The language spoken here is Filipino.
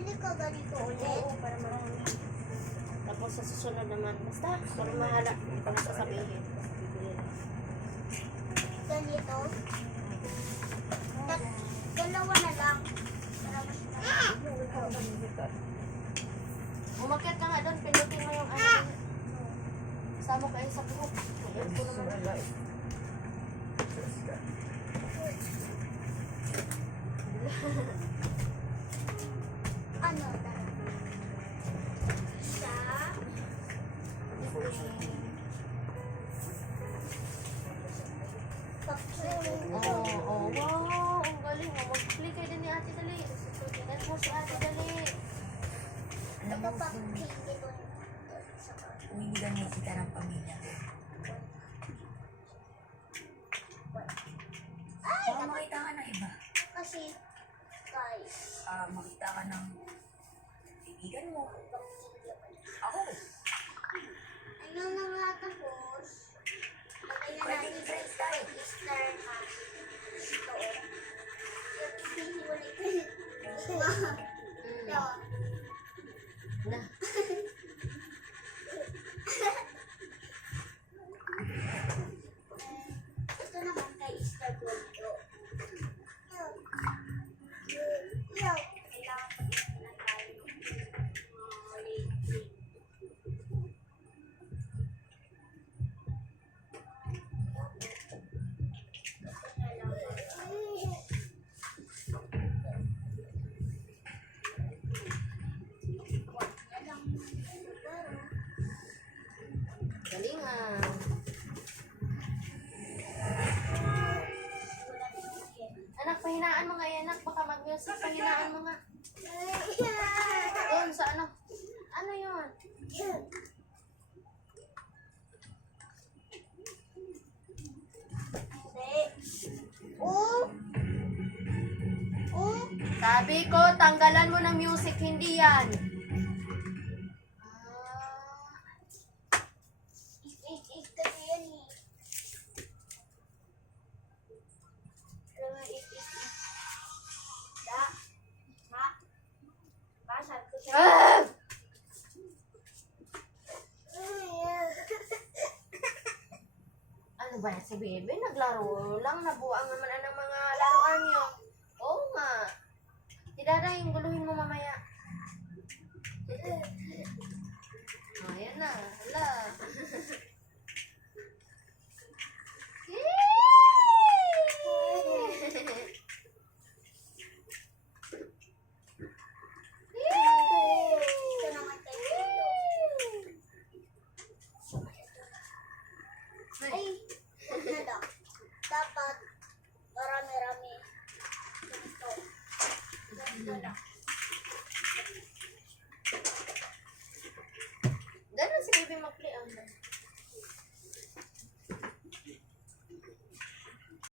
Bibili ka ganito ulit? Oo, para marami. Tapos sa susunod naman, basta, para mahala, hindi pa nasasabihin. Bibili na. Ganito? Dalawa na lang. Para mas Umakyat ka nga doon, pinutin mo yung ano. Sama kayo sa group. Ayan ko naman. ano? Isa. Oh, wow, ang galing. Mag-play kayo din ni ate, dali. Tingnan mo si ate, dali. Ito pa pink dito. Umiligan niya kita ng pamilya. Baka makita ka ng iba. Kasi, guys, Makita ka ng kaibigan mo. Ako. ayun na nga tapos. Lagay na Pwede natin friends tayo. Easter hat. Ito. Hihiwalay ko. Ito. Na. Ito naman kay Easter Gold. Kailangan ko na tayo. Galing ah. Anak, pahinaan mo nga yan, anak. Baka mag-music, pahinaan mo nga. Doon sa ano. Ano yun? Sabi ko, tanggalan mo ng music, hindi yan. Ah! Ano ba yan si Bebe? Naglaro lang, nabuang naman ang mga laruan nyo. Oo nga. Tidada yung guluhin mo mamaya. Oh, ayan na. Hala. Ito naman kay Pilo. Ay, ano lang. Dapat marami-rami. Ganito. Ganito lang. Ganun si Bebe mag-play.